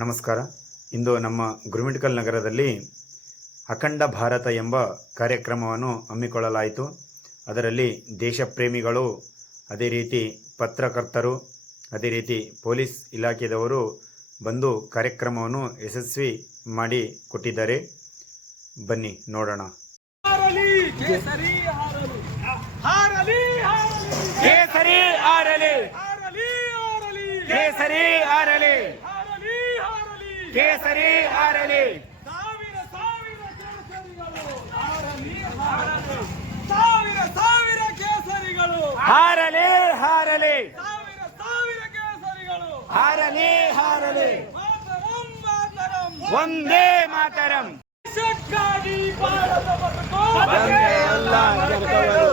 ನಮಸ್ಕಾರ. ಇಂದು ನಮ್ಮ ಗುರುಮಿಟ್ಕಲ್ ನಗರದಲ್ಲಿ ಅಖಂಡ ಭಾರತ ಎಂಬ ಕಾರ್ಯಕ್ರಮವನ್ನು ಹಮ್ಮಿಕೊಳ್ಳಲಾಯಿತು. ಅದರಲ್ಲಿ ದೇಶಪ್ರೇಮಿಗಳು ಅದೇ ರೀತಿ ಪತ್ರಕರ್ತರು ಅದೇ ರೀತಿ ಪೊಲೀಸ್ ಇಲಾಖೆದವರು ಬಂದು ಕಾರ್ಯಕ್ರಮವನ್ನು ಯಶಸ್ವಿ ಮಾಡಿ ಕೊಟ್ಟಿದ್ದಾರೆ. ಬನ್ನಿ ನೋಡೋಣ. ಹಾರಲಿ ಕೇಸರಿ ಆರಲಿ ಹಾರಲಿ ಹಾರಲಿ. ಕೇಸರಿ ಆರಲಿ ಕೇಸರಿ ಹಾರಲಿ. ಸಾವಿರ ಸಾವಿರ ಕೇಸರಿಗಳು ಹಾರಲಿ ಹಾರಲಿ ಸಾವಿರ ಸಾವಿರ ಕೇಸರಿಗಳು. ಹಾರಲಿ ಹಾರಲಿ. ಸಾವಿರ ಸಾವಿರ ಕೇಸರಿಗಳು. ಹಾರಲಿ ಹಾರಲಿ. ಮಾತರಂ ಮಾತರಂ. ಒಂದೇ ಮಾತರಂ. ದೇಶಕ್ಕಾಗಿ ಭಾರತ ಬದುಕು. ಒಂದೇ ಅಲ್ಲ ನರಕವು.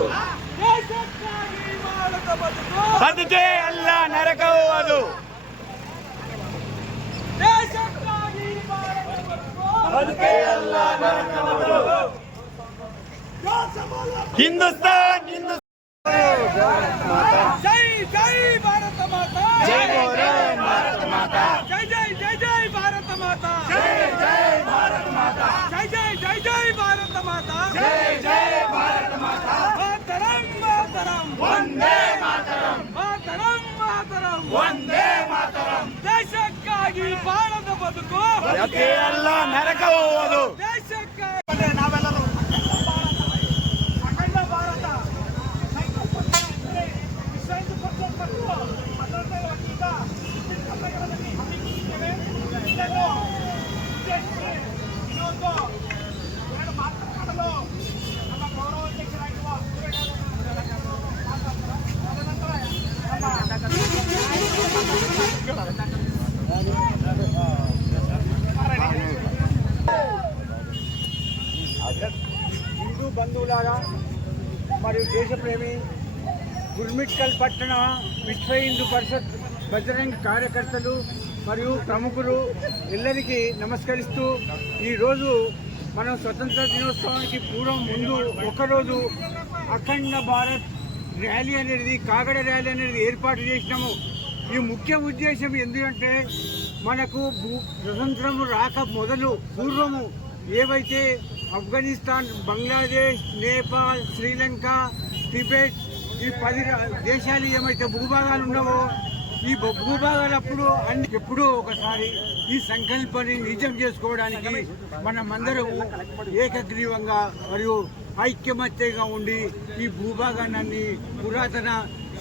ದೇಶಕ್ಕಾಗಿ ಭಾರತ ಬದುಕು. ಬದುಕೆ ಅಲ್ಲ ನರಕವು ಅದು ದೇಶಕ್ಕಾಗಿ ಭಾರತ ಹಿಂದೂಸ್ತಾನ್ ಹಿಂದೂ ಜೈ ಜೈ ಭಾರತ ಮಾತಾ ಜೈ ಭಾರತ ಮಾತಾ ಜೈ ಜೈ ಭಾರತ ಮಾತಾ ಜೈ ಜೈ ಭಾರತ ಮಾತಾ ಜೈ ಜೈ ಜೈ ಜೈ ಭಾರತ ಮಾತಾ ಜೈ ಜೈ ಭಾರತ ಮಾತಾ ಮಾತರಂ ಮಾತರಂ ಮಾತರಂ ಮಾತರಂ ಮಾತರಂ ದೇಶಕ್ಕಾಗಿ ಬಾಳದ ಬದುಕು ಅಲ್ಲ ನರಕವು మరియు దేశప్రేమి గుర్మిట్కల్ పట్టణ విశ్వ హిందూ పరిషత్ బజరంగ్ కార్యకర్తలు మరియు ప్రముఖులు ఇల్లరికి నమస్కరిస్తూ ఈరోజు మనం స్వతంత్ర దినోత్సవానికి పూర్వం ముందు ఒకరోజు అఖండ భారత్ ర్యాలీ అనేది కాగడ ర్యాలీ అనేది ఏర్పాటు చేసినాము. ఈ ముఖ్య ఉద్దేశం ఎందుకంటే మనకు స్వతంత్రము రాక మొదలు పూర్వము ఏవైతే ఆఫ్ఘనిస్తాన్ బంగ్లాదేశ్ నేపాల్ శ్రీలంక టిబెట్ ఈ పది దేశాలు ఏమైతే భూభాగాలు ఉన్నావో ఈ భూభాగాలప్పుడు అన్ని ఎప్పుడూ ఒకసారి ఈ సంకల్పాన్ని నిజం చేసుకోవడానికి మనమందరం ఏకగ్రీవంగా మరియు ఐక్యమత్యంగా ఉండి ఈ భూభాగాన్ని పురాతన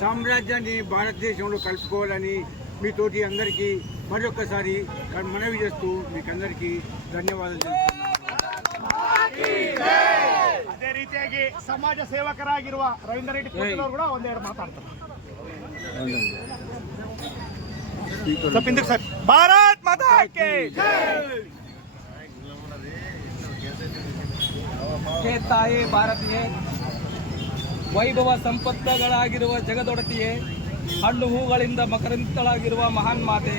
సామ్రాజ్యాన్ని భారతదేశంలో కలుపుకోవాలని మీతోటి అందరికీ మరొకసారి మనవి చేస్తూ మీకు అందరికీ ధన్యవాదాలు ಅದೇ ರೀತಿಯಾಗಿ ಸಮಾಜ ಸೇವಕರಾಗಿರುವ ರವೀಂದ್ರ ರೆಡ್ಡಿ ಅವರು ಕೂಡ ಒಂದೆರಡು ಮಾತಾಡ್ತಾರೆ. ಸರ್ ಭಾರತ್ ಮಾತಾಕೆ ತಾಯೇ ಭಾರತೀಯೇ ವೈಭವ ಸಂಪತ್ತಗಳಾಗಿರುವ ಜಗದೊಡತಿಯೇ ಹಣ್ಣು ಹೂಗಳಿಂದ ಮಕರಂತಳಾಗಿರುವ ಮಹಾನ್ ಮಾತೆ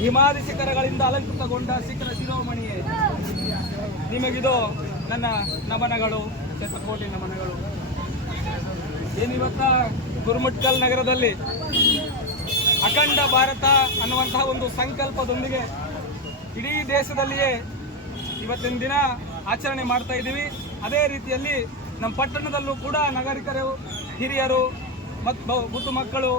ಹಿಮಾದಿ ಶಿಖರಗಳಿಂದ ಅಲಂಕೃತಗೊಂಡ ಶಿಖರ ಶಿರೋಮಣಿಯೇ ನಿಮಗಿದು ನನ್ನ ನಮನಗಳು, ಶತಕೋಟಿ ನಮನಗಳು. ಏನಿವತ್ತ ಗುರುಮಟ್ಕಲ್ ನಗರದಲ್ಲಿ ಅಖಂಡ ಭಾರತ ಅನ್ನುವಂತಹ ಒಂದು ಸಂಕಲ್ಪದೊಂದಿಗೆ ಇಡೀ ದೇಶದಲ್ಲಿಯೇ ಇವತ್ತಿನ ದಿನ ಆಚರಣೆ ಮಾಡ್ತಾ ಇದ್ದೀವಿ. ಅದೇ ರೀತಿಯಲ್ಲಿ ನಮ್ಮ ಪಟ್ಟಣದಲ್ಲೂ ಕೂಡ ನಾಗರಿಕರು, ಹಿರಿಯರು ಮತ್ತು ಮುದ್ದು ಮಕ್ಕಳು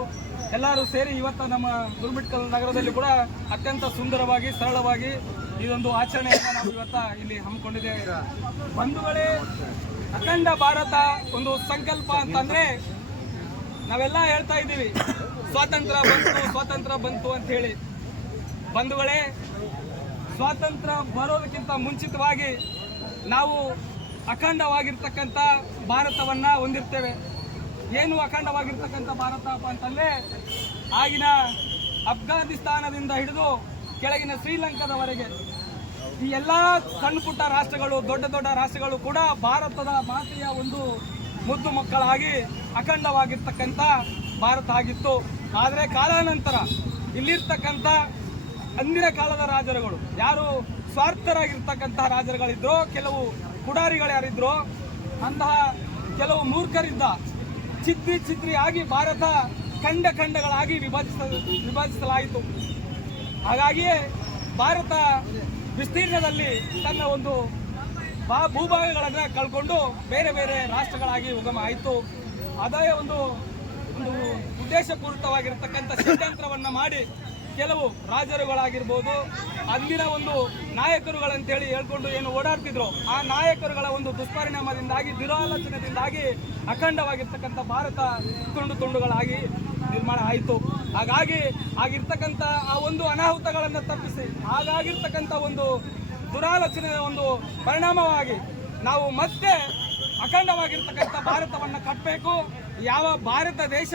ಎಲ್ಲರೂ ಸೇರಿ ಇವತ್ತು ನಮ್ಮ ಗುರುಮಿಟ್ಕಲ್ ನಗರದಲ್ಲಿ ಕೂಡ ಅತ್ಯಂತ ಸುಂದರವಾಗಿ, ಸರಳವಾಗಿ ಇದೊಂದು ಆಚರಣೆಯನ್ನು ನಾವು ಇವತ್ತ ಇಲ್ಲಿ ಹಮ್ಮಿಕೊಂಡಿದ್ದೇವೆ. ಬಂಧುಗಳೇ ಅಖಂಡ ಭಾರತ ಒಂದು ಸಂಕಲ್ಪ ಅಂತಂದ್ರೆ ನಾವೆಲ್ಲ ಹೇಳ್ತಾ ಇದ್ದೀವಿ, ಸ್ವಾತಂತ್ರ್ಯ ಬಂತು ಸ್ವಾತಂತ್ರ್ಯ ಬಂತು ಅಂತ ಹೇಳಿ. ಬಂಧುಗಳೇ ಸ್ವಾತಂತ್ರ್ಯ ಬರೋದಕ್ಕಿಂತ ಮುಂಚಿತವಾಗಿ ನಾವು ಅಖಂಡವಾಗಿರ್ತಕ್ಕಂಥ ಭಾರತವನ್ನ ಹೊಂದಿರ್ತೇವೆ. ಏನು ಅಖಂಡವಾಗಿರ್ತಕ್ಕಂಥ ಭಾರತಪ್ಪ ಅಂತಂದ್ರೆ ಆಗಿನ ಅಫ್ಘಾನಿಸ್ತಾನದಿಂದ ಹಿಡಿದು ಕೆಳಗಿನ ಶ್ರೀಲಂಕಾದವರೆಗೆ. ಈ ಎಲ್ಲ ಸಣ್ಣ ಪುಟ್ಟ ರಾಷ್ಟ್ರಗಳು, ದೊಡ್ಡ ದೊಡ್ಡ ರಾಷ್ಟ್ರಗಳು ಕೂಡ ಭಾರತದ ಮಾತೆಯ ಒಂದು ಮುದ್ದು ಮಕ್ಕಳಾಗಿ ಅಖಂಡವಾಗಿರ್ತಕ್ಕಂಥ ಭಾರತ ಆಗಿತ್ತು. ಆದರೆ ಕಾಲಾನಂತರ ಇಲ್ಲಿರ್ತಕ್ಕಂಥ ಅಂದಿನ ಕಾಲದ ರಾಜರುಗಳು, ಯಾರು ಸ್ವಾರ್ಥರಾಗಿರ್ತಕ್ಕಂತಹ ರಾಜರುಗಳಿದ್ರು, ಕೆಲವು ಪುಡಾರಿಗಳು ಯಾರಿದ್ರು, ಅಂತಹ ಕೆಲವು ಮೂರ್ಖರಿದ್ದ ಚಿತ್ರಿ ಚಿತ್ರಿ ಆಗಿ ಭಾರತ ಖಂಡ ಖಂಡಗಳಾಗಿ ವಿಭಜಿಸ, ವಿಭಜಿಸಲಾಯಿತು. ಹಾಗಾಗಿಯೇ ಭಾರತ ವಿಸ್ತೀರ್ಣದಲ್ಲಿ ತನ್ನ ಒಂದು ಬಾ ಭೂಭಾಗಗಳನ್ನು ಕಳ್ಕೊಂಡು ಬೇರೆ ಬೇರೆ ರಾಷ್ಟ್ರಗಳಾಗಿ ಉಗಮ ಆಯಿತು. ಅದೇ ಒಂದು ಒಂದು ಉದ್ದೇಶಪೂರಿತವಾಗಿರತಕ್ಕಂಥ ಷಡ್ಯಂತ್ರವನ್ನು ಮಾಡಿ ಕೆಲವು ರಾಜರುಗಳಾಗಿರ್ಬೋದು ಅಂದಿನ ಒಂದು ನಾಯಕರುಗಳಂತೇಳಿ ಹೇಳ್ಕೊಂಡು ಏನು ಓಡಾಡ್ತಿದ್ರು. ಆ ನಾಯಕರುಗಳ ಒಂದು ದುಷ್ಪರಿಣಾಮದಿಂದಾಗಿ ದುರಾಲೋಚನೆಯಿಂದಾಗಿ ಅಖಂಡವಾಗಿರ್ತಕ್ಕಂಥ ಭಾರತ ತುಂಡು ತುಂಡುಗಳಾಗಿ ನಿರ್ಮಾಣ ಆಯಿತು. ಹಾಗಾಗಿ ಆಗಿರ್ತಕ್ಕಂಥ ಆ ಒಂದು ಅನಾಹುತಗಳನ್ನು ತಪ್ಪಿಸಿ, ಹಾಗಾಗಿರ್ತಕ್ಕಂಥ ಒಂದು ದುರಾಲೋಚನೆಯ ಒಂದು ಪರಿಣಾಮವಾಗಿ ನಾವು ಮತ್ತೆ ಅಖಂಡವಾಗಿರ್ತಕ್ಕಂಥ ಭಾರತವನ್ನು ಕಟ್ಟಬೇಕು ಯಾವ ಭಾರತ ದೇಶ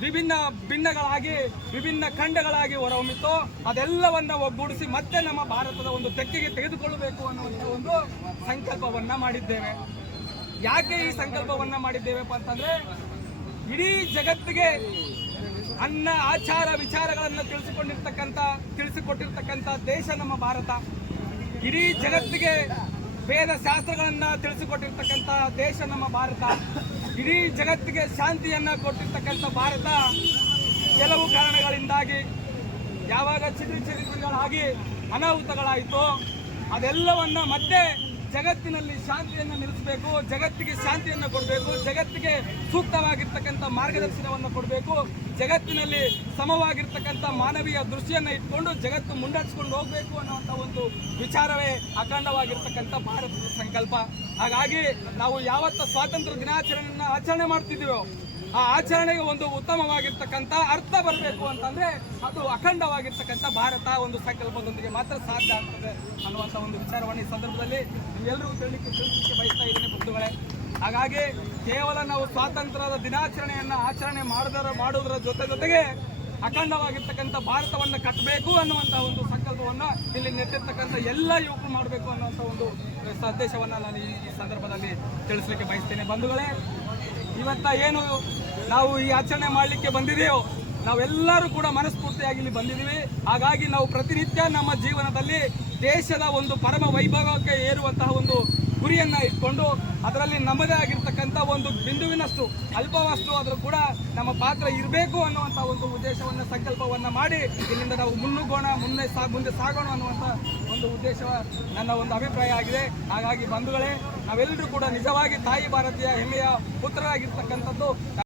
ವಿಭಿನ್ನ ಭಿನ್ನಗಳಾಗಿ, ವಿಭಿನ್ನ ಖಂಡಗಳಾಗಿ ಹೊರಹೊಮ್ಮಿತು, ಅದೆಲ್ಲವನ್ನ ಒಗ್ಗೂಡಿಸಿ ಮತ್ತೆ ನಮ್ಮ ಭಾರತದ ಒಂದು ತೆಕ್ಕೆಗೆ ತೆಗೆದುಕೊಳ್ಳಬೇಕು ಅನ್ನುವಂಥ ಒಂದು ಸಂಕಲ್ಪವನ್ನ ಮಾಡಿದ್ದೇವೆ. ಯಾಕೆ ಈ ಸಂಕಲ್ಪವನ್ನ ಮಾಡಿದ್ದೇವೆಪ್ಪ ಅಂತಂದ್ರೆ, ಇಡೀ ಜಗತ್ತಿಗೆ ಅನ್ನ ಆಚಾರ ವಿಚಾರಗಳನ್ನು ತಿಳಿಸಿಕೊಂಡಿರ್ತಕ್ಕಂಥ, ತಿಳಿಸಿಕೊಟ್ಟಿರ್ತಕ್ಕಂಥ ದೇಶ ನಮ್ಮ ಭಾರತ. ಇಡೀ ಜಗತ್ತಿಗೆ ವೇದ ಶಾಸ್ತ್ರಗಳನ್ನು ತಿಳಿಸಿಕೊಟ್ಟಿರ್ತಕ್ಕಂಥ ದೇಶ ನಮ್ಮ ಭಾರತ. ಇಡೀ ಜಗತ್ತಿಗೆ ಶಾಂತಿಯನ್ನ ಕೊಟ್ಟಿರ್ತಕ್ಕಂಥ ಭಾರತ ಕೆಲವು ಕಾರಣಗಳಿಂದಾಗಿ, ಯಾವಾಗ ಚಿತ್ರ ಚಿರಿಗಳಾಗಿ ಅನಾಹುತಗಳಾಯಿತು, ಅದೆಲ್ಲವನ್ನ ಮತ್ತೆ ಜಗತ್ತಿನಲ್ಲಿ ಶಾಂತಿಯನ್ನು ನಿಲ್ಲಿಸಬೇಕು, ಜಗತ್ತಿಗೆ ಶಾಂತಿಯನ್ನು ಕೊಡಬೇಕು, ಜಗತ್ತಿಗೆ ಸೂಕ್ತವಾಗಿರ್ತಕ್ಕಂಥ ಮಾರ್ಗದರ್ಶನವನ್ನು ಕೊಡಬೇಕು. ಜಗತ್ತಿನಲ್ಲಿ ಸಮವಾಗಿರ್ತಕ್ಕಂಥ ಮಾನವೀಯ ದೃಷ್ಟಿಯನ್ನು ಇಟ್ಕೊಂಡು ಜಗತ್ತು ಮುನ್ನಡೆಸ್ಕೊಂಡು ಹೋಗಬೇಕು ಅನ್ನುವಂಥ ಒಂದು ವಿಚಾರವೇ ಅಖಂಡವಾಗಿರ್ತಕ್ಕಂಥ ಭಾರತದ ಸಂಕಲ್ಪ. ಹಾಗಾಗಿ ನಾವು ಯಾವತ್ತ ಸ್ವಾತಂತ್ರ್ಯ ದಿನಾಚರಣೆಯನ್ನು ಆಚರಣೆ ಮಾಡ್ತಿದ್ದೀವೋ, ಆ ಆಚರಣೆಗೆ ಒಂದು ಉತ್ತಮವಾಗಿರ್ತಕ್ಕಂಥ ಅರ್ಥ ಬರಬೇಕು ಅಂತಂದ್ರೆ ಅದು ಅಖಂಡವಾಗಿರ್ತಕ್ಕಂಥ ಭಾರತ ಒಂದು ಸಂಕಲ್ಪದೊಂದಿಗೆ ಮಾತ್ರ ಸಾಧ್ಯ ಆಗ್ತದೆ ಅನ್ನುವಂಥ ಒಂದು ವಿಚಾರವನ್ನು ಈ ಸಂದರ್ಭದಲ್ಲಿ ಎಲ್ಲರೂ ತಿಳಿಲಿಕ್ಕೆ ತಿಳಿಸಲಿಕ್ಕೆ ಬಯಸ್ತಾ ಇದ್ದೀನಿ ಬಂಧುಗಳೇ. ಹಾಗಾಗಿ ಕೇವಲ ನಾವು ಸ್ವಾತಂತ್ರ್ಯದ ದಿನಾಚರಣೆಯನ್ನು ಆಚರಣೆ ಮಾಡದರ ಮಾಡುವುದರ ಜೊತೆ ಜೊತೆಗೆ ಅಖಂಡವಾಗಿರ್ತಕ್ಕಂಥ ಭಾರತವನ್ನು ಕಟ್ಟಬೇಕು ಅನ್ನುವಂಥ ಒಂದು ಸಂಕಲ್ಪವನ್ನ ಇಲ್ಲಿ ನೆಟ್ಟಿರ್ತಕ್ಕಂಥ ಎಲ್ಲ ಯುವಕರು ಮಾಡಬೇಕು ಅನ್ನುವಂಥ ಒಂದು ಸಂದೇಶವನ್ನು ನಾನು ಈ ಸಂದರ್ಭದಲ್ಲಿ ತಿಳಿಸ್ಲಿಕ್ಕೆ ಬಯಸ್ತೇನೆ. ಬಂಧುಗಳೇ, ಇವತ್ತ ಏನು ನಾವು ಈ ಆಚರಣೆ ಮಾಡಲಿಕ್ಕೆ ಬಂದಿದೆಯೋ, ನಾವೆಲ್ಲರೂ ಕೂಡ ಮನಸ್ಫೂರ್ತಿಯಾಗಿ ಇಲ್ಲಿ ಬಂದಿದ್ದೀವಿ. ಹಾಗಾಗಿ ನಾವು ಪ್ರತಿನಿತ್ಯ ನಮ್ಮ ಜೀವನದಲ್ಲಿ ದೇಶದ ಒಂದು ಪರಮ ವೈಭವಕ್ಕೆ ಏರುವಂತಹ ಒಂದು ಗುರಿಯನ್ನ ಇಟ್ಕೊಂಡು ಅದರಲ್ಲಿ ನಮ್ಮದೇ ಆಗಿರ್ತಕ್ಕಂಥ ಒಂದು ಬಿಂದುವಿನಷ್ಟು, ಅಲ್ಪವಷ್ಟು ಆದರೂ ಕೂಡ ನಮ್ಮ ಪಾತ್ರ ಇರಬೇಕು ಅನ್ನುವಂಥ ಒಂದು ಉದ್ದೇಶವನ್ನ, ಸಂಕಲ್ಪವನ್ನ ಮಾಡಿ ಇಲ್ಲಿಂದ ನಾವು ಮುನ್ನುಗ್ಗೋಣ ಮುನ್ನೆ ಸಾ, ಮುಂದೆ ಸಾಗೋಣ ಅನ್ನುವಂಥ ಒಂದು ಉದ್ದೇಶ ನನ್ನ ಒಂದು ಅಭಿಪ್ರಾಯ ಆಗಿದೆ. ಹಾಗಾಗಿ ಬಂಧುಗಳೇ, ನಾವೆಲ್ಲರೂ ಕೂಡ ನಿಜವಾಗಿ ತಾಯಿ ಭಾರತೀಯ ಹೆಮ್ಮೆಯ ಪುತ್ರರಾಗಿರ್ತಕ್ಕಂಥದ್ದು.